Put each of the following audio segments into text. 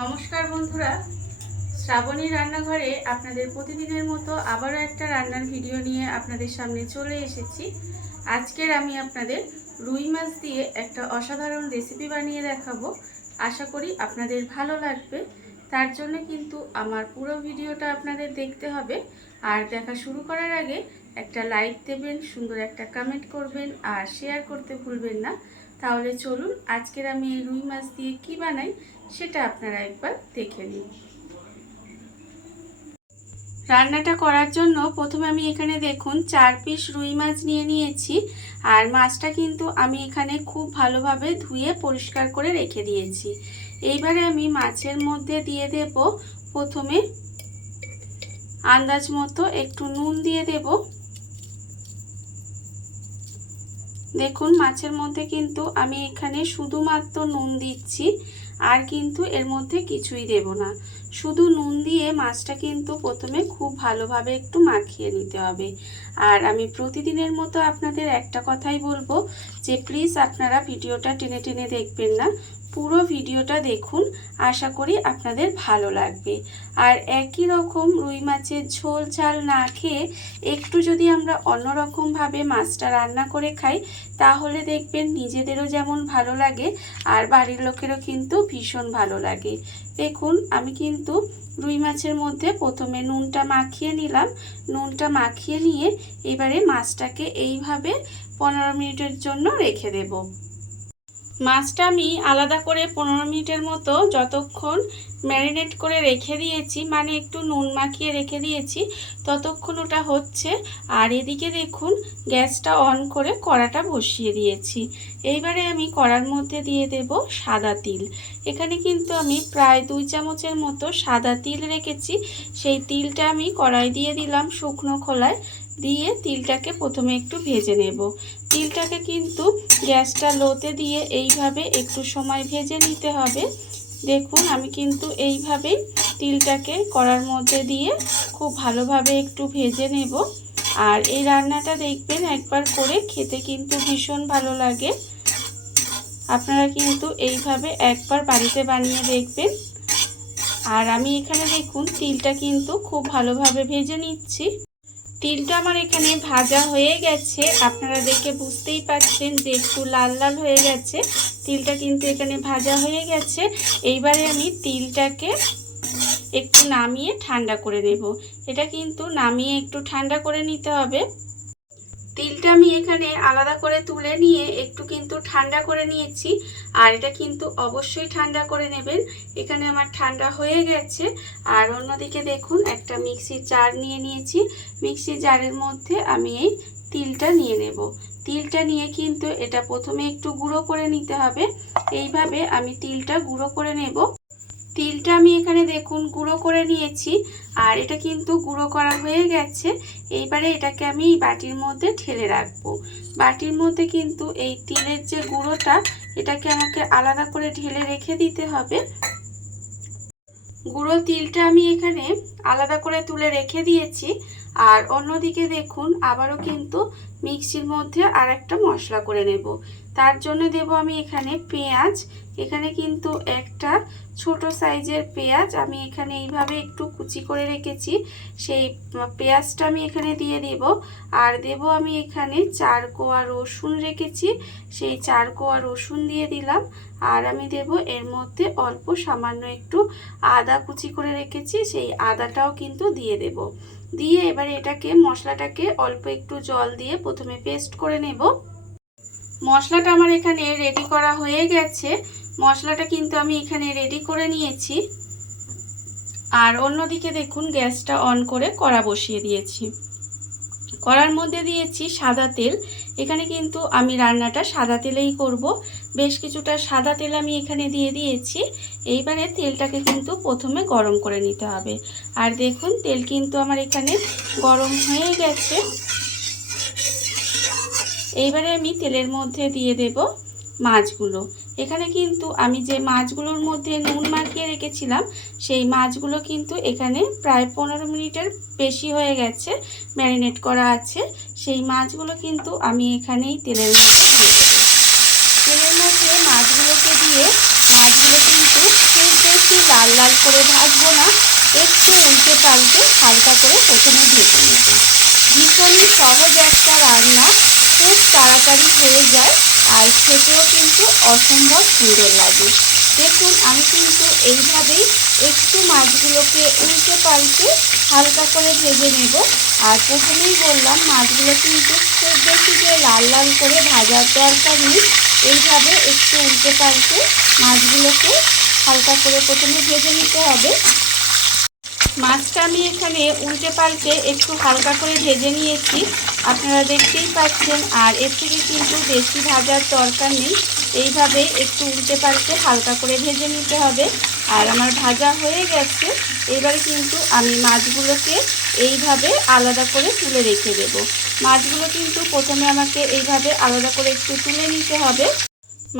নমস্কার বন্ধুরা, শ্রাবণী রান্নাঘরে আপনাদের প্রতিদিনের মতো আবারও একটা রান্নার ভিডিও নিয়ে আপনাদের সামনে চলে এসেছি। আজকের আমি আপনাদের রুই মাছ দিয়ে একটা অসাধারণ রেসিপি বানিয়ে দেখাবো। আশা করি আপনাদের ভালো লাগবে। তার জন্য কিন্তু আমার পুরো ভিডিওটা আপনাদের দেখতে হবে। আর দেখা শুরু করার আগে একটা লাইক দেবেন, সুন্দর একটা কমেন্ট করবেন আর শেয়ার করতে ভুলবেন না। তাহলে চলুন আজকের আমি এই রুই মাছ দিয়ে কি বানাই সেটা আপনারা একবার দেখে নিন। রান্নাটা করার জন্য প্রথমে আমি এখানে দেখুন 4 পিস রুই মাছ নিয়ে নিয়েছি। আর মাছটা কিন্তু আমি এখানে খুব ভালোভাবে ধুয়ে পরিষ্কার করে রেখে দিয়েছি। এইবারে আমি মাছের মধ্যে দিয়ে দেব প্রথমে আন্দাজ মতো একটু নুন দিয়ে দেব। দেখুন মাছের মধ্যে কিন্তু আমি এখানে শুধুমাত্র নুন দিচ্ছি, আর কিন্তু এর মধ্যে কিছুই দেব না। শুধু নুন দিয়ে মাছটা কিন্তু প্রথমে খুব ভালোভাবে একটু মাখিয়ে নিতে হবে। আর আমি প্রতিদিনের মতো আপনাদের একটা কথাই বলবো যে প্লিজ আপনারা ভিডিওটা টেনে টেনে দেখবেন না, পুরো ভিডিওটা দেখুন, আশা করি আপনাদের ভালো লাগবে। আর একই রকম রুই মাছের ঝোল ঝাল না খেয়ে একটু যদি আমরা অন্যরকমভাবে মাছটা রান্না করে খাই তাহলে দেখবেন নিজেদেরও যেমন ভালো লাগে আর বাড়ির লোকেরও কিন্তু ভীষণ ভালো লাগে। দেখুন আমি কিন্তু রুই মাছের মধ্যে প্রথমে নুনটা মাখিয়ে নিলাম। নুনটা মাখিয়ে নিয়ে এবারে মাছটাকে এইভাবে 15 মিনিটের জন্য রেখে দেব। মাছটা আমি আলাদা করে 15 মিনিটের মতো যতক্ষণ ম্যারিনেট করে রেখে দিয়েছি, মানে একটু নুন মাখিয়ে রেখে দিয়েছি, ততক্ষণ ওটা হচ্ছে। আর এদিকে দেখুন গ্যাসটা অন করে কড়াটা বসিয়ে দিয়েছি। এইবারে আমি কড়ার মধ্যে দিয়ে দেব সাদা তিল। এখানে কিন্তু আমি প্রায় 2 চামচের মতো সাদা তিল রেখেছি। সেই তিলটা আমি কড়াই দিয়ে দিলাম শুকনো খোলায়, দিয়ে তিলটাকে প্রথমে একটু ভেজে নেব। তিলটাকে কিন্তু গ্যাসটা লোতে দিয়ে এইভাবে একটু সময় ভেজে নিতে হবে। দেখুন আমি কিন্তু এইভাবেই তিলটাকে কড়ার মধ্যে দিয়ে খুব ভালোভাবে একটু ভেজে নেব। আর এই রান্নাটা দেখবেন একবার করে খেতে কিন্তু ভীষণ ভালো লাগে। আপনারা কিন্তু এইভাবে একবার বাড়িতে বানিয়ে দেখবেন। আর আমি এখানে দেখুন তিলটা কিন্তু খুব ভালোভাবে ভেজে নিচ্ছি। তিলটা আমার এখানে ভাজা হয়ে গেছে, আপনারা দেখে বুঝতেই পারছেন যে একটু লাল লাল হয়ে গেছে। তিলটা কিন্তু এখানে ভাজা হয়ে গেছে। এইবারে আমি তিলটাকে একটু নামিয়ে ঠান্ডা করে নেব। এটা কিন্তু নামিয়ে একটু ঠান্ডা করে নিতে হবে। তিলটা আমি এখানে আলাদা করে তুলে নিয়ে একটু কিন্তু ঠান্ডা করে নিয়েছি। আর এটা কিন্তু অবশ্যই ঠান্ডা করে নেবেন। এখানে আমার ঠান্ডা হয়ে গেছে। আর অন্যদিকে দেখুন একটা মিক্সির জার নিয়ে নিয়েছি। মিক্সির জারের মধ্যে আমি এই তিলটা নিয়ে নেব। তিলটা নিয়ে কিন্তু এটা প্রথমে একটু গুঁড়ো করে নিতে হবে। এইভাবে আমি তিলটা গুঁড়ো করে নেব। তিলটা আমি এখানে দেখুন গুঁড়ো করে নিয়েছি। আর এটা কিন্তু গুঁড়ো করা হয়ে গেছে। এইবারে এটাকে আমি এই বাটির মধ্যে ঢেলে রাখবো। বাটির মধ্যে কিন্তু এই তিলের যে গুঁড়োটা, এটাকে আমাকে আলাদা করে ঢেলে রেখে দিতে হবে। গুঁড়ো তিলটা আমি এখানে আলাদা করে তুলে রেখে দিয়েছি। আর অন্যদিকে দেখুন আবারও কিন্তু মিক্সির মধ্যে আর একটা মশলা করে নেব। তার জন্য দেব আমি এখানে পেঁয়াজ। এখানে কিন্তু একটা ছোট সাইজের পেঁয়াজ আমি এখানে এইভাবে একটু কুচি করে রেখেছি, সেই পেঁয়াজটা আমি এখানে দিয়ে দেব। আর দেব আমি এখানে 4 কোয়া রসুন রেখেছি, সেই 4 কোয়া রসুন দিয়ে দিলাম। আর আমি দেব এর মধ্যে অল্প সামান্য একটু আদা কুচি করে রেখেছি, সেই আদাটাও কিন্তু দিয়ে দেব। দিয়ে এবারে এটাকে মশলাটাকে অল্প একটু জল দিয়ে প্রথমে পেস্ট করে নেব। মশলাটা আমার এখানে রেডি করা হয়ে গেছে। মশলাটা কিন্তু আমি এখানে রেডি করে নিয়েছি। আর অন্যদিকে দেখুন গ্যাসটা অন করে কড়া বসিয়ে দিয়েছি। কড়ার মধ্যে দিয়েছি সাদা তেল। এখানে কিন্তু আমি রান্নাটা সাদা তেলেই করব। বেশ কিছুটা সাদা তেল আমি এখানে দিয়ে দিয়েছি। এইবারে তেলটাকে কিন্তু প্রথমে গরম করে নিতে হবে। আর দেখুন তেল কিন্তু আমার এখানে গরম হয়ে গেছে। এইবারে আমি তেলের মধ্যে দিয়ে দেব মাছগুলো। এখানে কিন্তু আমি যে মাছগুলোর মধ্যে নুন মাখিয়ে রেখেছিলাম, সেই মাছগুলো কিন্তু এখানে প্রায় 15 মিনিটের বেশি হয়ে গেছে ম্যারিনেট করা আছে। সেই মাছগুলো কিন্তু আমি এখানেই তেলের মধ্যে দিয়ে দেব। তেলের মধ্যে মাছগুলোকে দিয়ে মাছগুলো কিন্তু খুব বেশি লাল লাল করে ভাজবো না, একটু উল্টে পাল্টে হালকা করে প্রথমে ভেজে নেব। ভীষণই সহজ একটা রান্না, খুব তাড়াতাড়ি হয়ে যায় আর খেতেও কিন্তু অসম্ভব সুন্দর লাগে। দেখুন আমি কিন্তু এইভাবেই একটু মাছগুলোকে উল্টে পাল্টে হালকা করে ভেজে নেব। আর প্রথমেই বললাম মাছগুলো কিন্তু খুব বেশি যে লাল লাল করে ভাজার দরকার নেই, এইভাবে একটু উল্টে পাল্টে মাছগুলোকে হালকা করে প্রথমে ভেজে নিতে হবে। মাছটা আমি এখানে উল্টে পাল্টে একটু হালকা করে ভেজে নিয়েছি, আপনারা দেখতেই পাচ্ছেন। আর এর থেকে কিন্তু বেশি ভাজার দরকার নেই, এইভাবে একটু উল্টে পাল্টে হালকা করে ভেজে নিতে হবে। আর আমার ভাজা হয়ে গেছে, এবারে কিন্তু আমি মাছগুলোকে এইভাবে আলাদা করে তুলে রেখে দেব। মাছগুলো কিন্তু প্রথমে আমাকে এইভাবে আলাদা করে একটু তুলে নিতে হবে।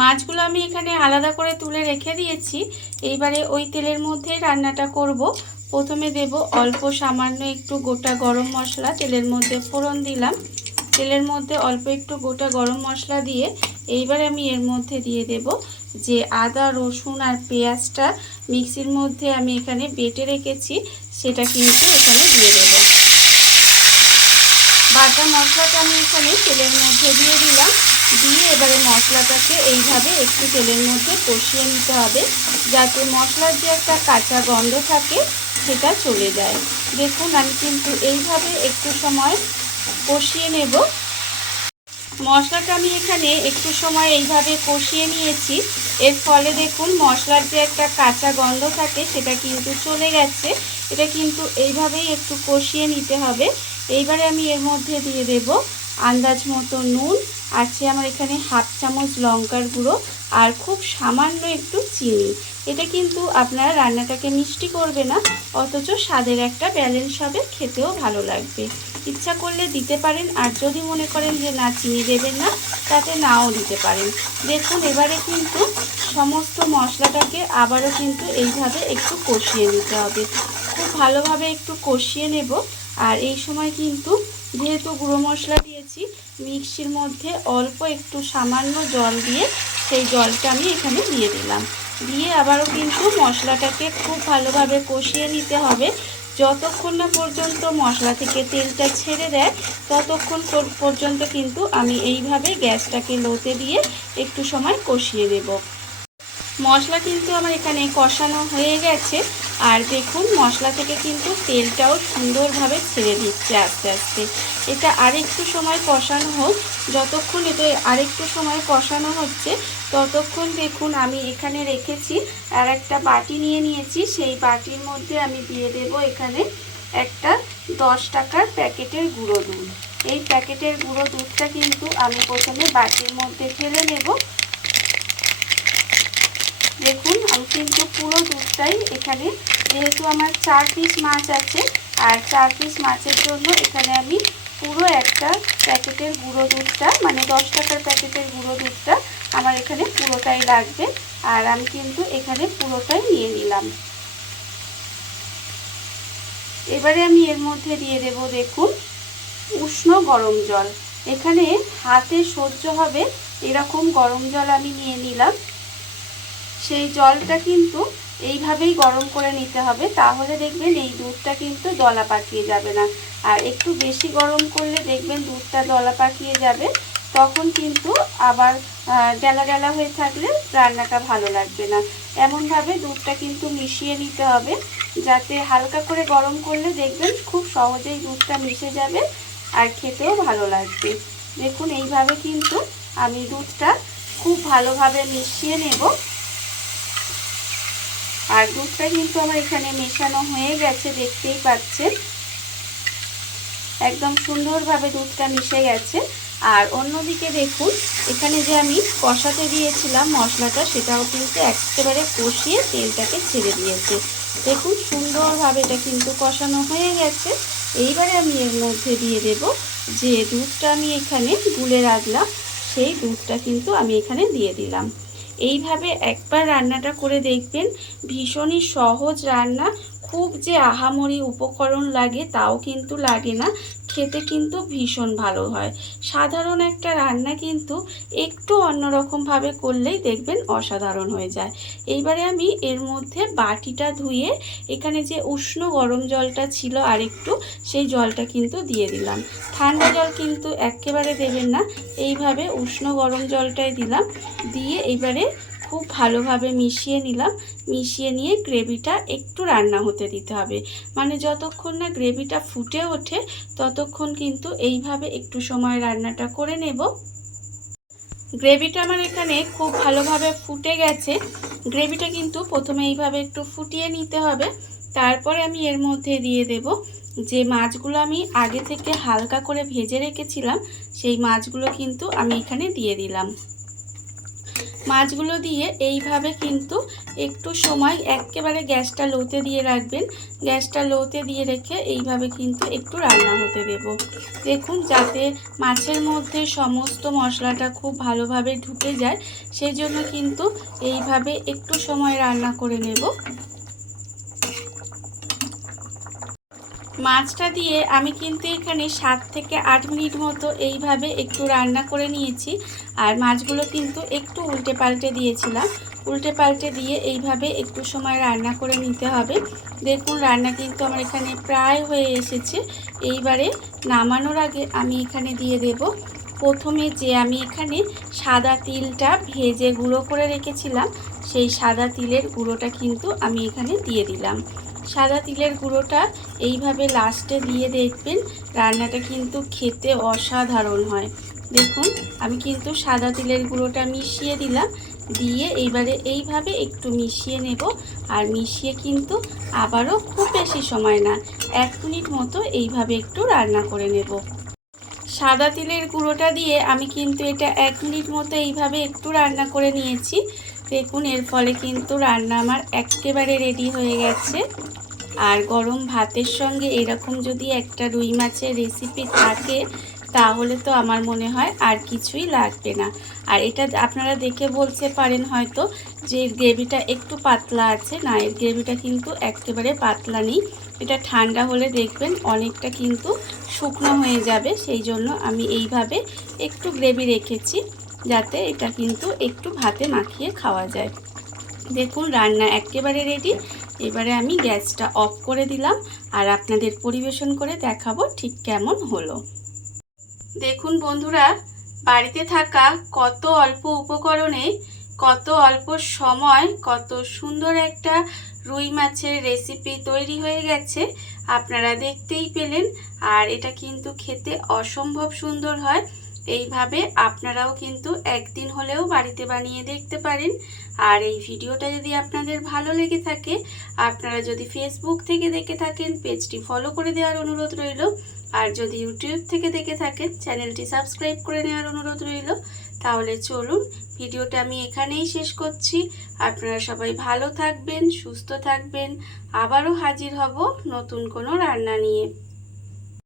মাছগুলো আমি এখানে আলাদা করে তুলে রেখে দিয়েছি। এইবারে ওই তেলের মধ্যেই রান্নাটা করব। প্রথমে দেব অল্প সামান্য একটু গোটা গরম মশলা, তেলের মধ্যে ফোড়ন দিলাম। তেলের মধ্যে অল্প একটু গোটা গরম মশলা দিয়ে এইবারে আমি এর মধ্যে দিয়ে দেব যে আদা রসুন আর পেঁয়াজটা মিক্সির মধ্যে আমি এখানে বেটে রেখেছি, সেটা কিন্তু এখানে দিয়ে দেব। বাটা মশলাটা আমি এখানে তেলের মধ্যে দিয়ে দিলাম। দিয়ে এবারে মশলাটাকে এইভাবে একটু তেলের মধ্যে কষিয়ে নিতে হবে, যাতে মশলার যে একটা কাঁচা গন্ধ থাকে সেটা চলে যায়। দেখুন আমি কিন্তু এইভাবে একটু সময় কষিয়ে নেব। মশলাটা আমি এখানে একটু সময় এইভাবে কষিয়ে নিয়েছি। এর ফলে দেখুন মশলার যে একটা কাঁচা গন্ধ থাকে সেটা কিন্তু চলে গেছে। এটা কিন্তু এইভাবেই একটু কষিয়ে নিতে হবে। এইবারে আমি এর মধ্যে দিয়ে দেব আন্দাজ মতো নুন, আছে আমার এখানে হাফ চামচ লঙ্কার গুঁড়ো আর খুব সামান্য একটু চিনি। এটা কিন্তু আপনারা রান্নাটাকে মিষ্টি করবে না, অথচ স্বাদের একটা ব্যালেন্স হবে, খেতেও ভালো লাগবে। ইচ্ছা করলে দিতে পারেন, আর যদি মনে করেন যে না চিনি দেবেন না, তাতে নাও দিতে পারেন। দেখুন এবারে কিন্তু সমস্ত মশলাটাকে আবারও কিন্তু এইভাবে একটু কষিয়ে নিতে হবে, খুব ভালোভাবে একটু কষিয়ে নেব। আর এই সময় কিন্তু যেহেতু গুঁড়ো মশলা দিয়েছি, মিক্সির মধ্যে অল্প একটু সামান্য জল দিয়ে সেই জলটা আমি এখানে দিয়ে দিলাম। দিয়ে আবারও কিন্তু মশলাটাকে খুব ভালোভাবে কষিয়ে নিতে হবে। যতক্ষণ না পর্যন্ত মশলা থেকে তেলটা ছেড়ে দেয় ততক্ষণ পর্যন্ত কিন্তু আমি এইভাবে গ্যাসটাকে লোতে দিয়ে একটু সময় কষিয়ে নেব। মশলা কিন্তু আমার এখানে কষানো হয়ে গেছে। আর দেখুন মশলা থেকে কিন্তু তেলটাও সুন্দরভাবে ছেড়ে দিচ্ছে আস্তে আস্তে। এটা আরেকটু সময় কষানো হোক। যতক্ষণ এটা আরেকটু সময় কষানো হচ্ছে ততক্ষণ দেখুন আমি এখানে রেখেছি আর একটা বাটি নিয়ে নিয়েছি। সেই বাটির মধ্যে আমি দিয়ে দেব এখানে একটা 10 টাকার প্যাকেটের গুঁড়ো দুধ। এই প্যাকেটের গুঁড়ো দুধটা কিন্তু আমি প্রথমে বাটির মধ্যে ঢেলে নেব। দেখুন আমি কিন্তু পুরো দুধটাই এখানে, যেহেতু আমার 4 পিস মাছ আছে আর 4 পিস মাছের জন্য এখানে আমি পুরো একটা প্যাকেটের গুঁড়ো দুধটা, মানে 10 টাকার প্যাকেটের গুঁড়ো দুধটা আমার এখানে পুরোটাই লাগবে। আর আমি কিন্তু এখানে পুরোটাই নিয়ে নিলাম। এবারে আমি এর মধ্যে দিয়ে দেব দেখুন উষ্ণ গরম জল। এখানে হাতে সহ্য হবে এরকম গরম জল আমি নিয়ে নিলাম। সেই জলটা কিন্তু এইভাবেই গরম করে নিতে হবে, তাহলে দেখবেন এই দুধটা কিন্তু দলা পাকিয়ে যাবে না। আর একটু বেশি গরম করলে দেখবেন দুধটা দলা পাকিয়ে যাবে, তখন কিন্তু আবার ডেলা ডেলা হয়ে থাকলে রান্নাটা ভালো লাগবে না। এমনভাবে দুধটা কিন্তু মিশিয়ে নিতে হবে, যাতে হালকা করে গরম করলে দেখবেন খুব সহজেই দুধটা মিশে যাবে আর খেতেও ভালো লাগবে। দেখুন এইভাবে কিন্তু আমি দুধটা খুব ভালোভাবে মিশিয়ে নেব। আর দুধটা কিন্তু আমার এখানে মেশানো হয়ে গেছে, দেখতেই পাচ্ছেন একদম সুন্দরভাবে দুধটা মিশে গেছে। আর অন্যদিকে দেখুন এখানে যে আমি কষাতে দিয়েছিলাম মশলাটা, সেটাও কিন্তু একেবারে কষিয়ে তেলটাকে ছেড়ে দিয়েছে। দেখুন সুন্দরভাবে এটা কিন্তু কষানো হয়ে গেছে। এইবারে আমি এর মধ্যে দিয়ে দেব যে দুধটা আমি এখানে গুলে রাখলাম, সেই দুধটা কিন্তু আমি এখানে দিয়ে দিলাম। এইভাবে একবার রান্নাটা করে দেখবেন, ভীষণই সহজ রান্না, খুব যে আহামরি উপকরণ লাগে তাও কিন্তু লাগে না, খেতে কিন্তু ভীষণ ভালো হয়। সাধারণ একটা রান্না কিন্তু একটু অন্যরকমভাবে করলেই দেখবেন অসাধারণ হয়ে যায়। এইবারে আমি এর মধ্যে বাটিটা ধুয়ে এখানে যে উষ্ণ গরম জলটা ছিল আরেকটু, সেই জলটা কিন্তু দিয়ে দিলাম। ঠান্ডা জল কিন্তু একেবারে দেবেন না, এইভাবে উষ্ণ গরম জলটাই দিলাম। দিয়ে এবারে খুব ভালোভাবে মিশিয়ে নিলাম। মিশিয়ে নিয়ে গ্রেভিটা একটু রান্না হতে দিতে হবে, মানে যতক্ষণ না গ্রেভিটা ফুটে ওঠে ততক্ষণ কিন্তু এইভাবে একটু সময় রান্নাটা করে নেব। গ্রেভিটা আমার এখানে খুব ভালোভাবে ফুটে গেছে। গ্রেভিটা কিন্তু প্রথমে এইভাবে একটু ফুটিয়ে নিতে হবে। তারপরে আমি এর মধ্যে দিয়ে দেব যে মাছগুলো আমি আগে থেকে হালকা করে ভেজে রেখেছিলাম, সেই মাছগুলো কিন্তু আমি এখানে দিয়ে দিলাম। মাছগুলো দিয়ে এইভাবে কিন্তু একটু সময় একেবারে গ্যাসটা লোতে দিয়ে রাখবেন। গ্যাসটা লোতে দিয়ে রেখে এইভাবে কিন্তু একটু রান্না হতে দেব। দেখুন, যাতে মাছের মধ্যে সমস্ত মশলাটা খুব ভালোভাবে ঢুকে যায়, সেই জন্য কিন্তু এইভাবে একটু সময় রান্না করে নেব। মাছটা দিয়ে আমি কিন্তু এখানে 7 থেকে 8 মিনিট মতো এইভাবে একটু রান্না করে নিয়েছি। আর মাছগুলো কিন্তু একটু উল্টে পাল্টে দিয়েছিলাম। উল্টে পাল্টে দিয়ে এইভাবে একটু সময় রান্না করে নিতে হবে। দেখুন, রান্না কিন্তু আমার এখানে প্রায় হয়ে এসেছে। এইবারে নামানোর আগে আমি এখানে দিয়ে দেব প্রথমে যে আমি এখানে সাদা তিলটা ভেজে গুঁড়ো করে রেখেছিলাম, সেই সাদা তিলের গুঁড়োটা কিন্তু আমি এখানে দিয়ে দিলাম। সাদা তিলের গুঁড়োটা এইভাবে লাস্টে দিয়ে দেখবেন রান্নাটা কিন্তু খেতে অসাধারণ হয়। দেখুন, আমি কিন্তু সাদা তিলের গুঁড়োটা মিশিয়ে দিলাম। দিয়ে এইবারে এইভাবে একটু মিশিয়ে নেব। আর মিশিয়ে কিন্তু আবারও খুব বেশি সময় না, 1 মিনিট মতো এইভাবে একটু রান্না করে নেব। সাদা তিলের গুঁড়োটা দিয়ে আমি কিন্তু এটা 1 মিনিট মতো এইভাবে একটু রান্না করে নিয়েছি। দেখুন, এর ফলে কিন্তু রান্না আমার একেবারে রেডি হয়ে গেছে। আর গরম ভাতের সঙ্গে এরকম যদি একটা রুই মাছের রেসিপি থাকে, তাহলে তো আমার মনে হয় আর কিছুই লাগবে না। আর এটা আপনারা দেখে বলতে পারেন হয়তো যে গ্রেভিটা একটু পাতলা আছে। না, এর গ্রেভিটা কিন্তু একেবারে পাতলা নেই। এটা ঠান্ডা হলে দেখবেন অনেকটা কিন্তু শুকনো হয়ে যাবে। সেই জন্য আমি এইভাবে একটু গ্রেভি রেখেছি, যাতে এটা কিন্তু একটু ভাতে মাখিয়ে খাওয়া যায়। দেখুন, রান্না একেবারে রেডি। এবারে আমি গ্যাসটা অফ করে দিলাম আর আপনাদের পরিবেশন করে দেখাবো ঠিক কেমন হলো। দেখুন বন্ধুরা, বাড়িতে থাকা কত অল্প উপকরণে কত অল্প সময় কত সুন্দর একটা রুই মাছের রেসিপি তৈরি হয়ে গেছে, আপনারা দেখতেই পেলেন। আর এটা কিন্তু খেতে অসম্ভব সুন্দর হয়। এইভাবে আপনারাও কিন্তু একদিন হলেও বাড়িতে বানিয়ে দেখতে পারেন। আর এই ভিডিওটা যদি আপনাদের ভালো লেগে থাকে, আপনারা যদি ফেসবুক থেকে দেখে থাকেন, পেজটি ফলো করে দেওয়ার অনুরোধ রইল। আর যদি ইউটিউব থেকে দেখে থাকেন, চ্যানেলটি সাবস্ক্রাইব করে নেওয়ার অনুরোধ রইল। তাহলে চলুন, ভিডিওটা আমি এখানেই শেষ করছি। আপনারা সবাই ভালো থাকবেন, সুস্থ থাকবেন। আবারও হাজির হব নতুন কোনো রান্না নিয়ে।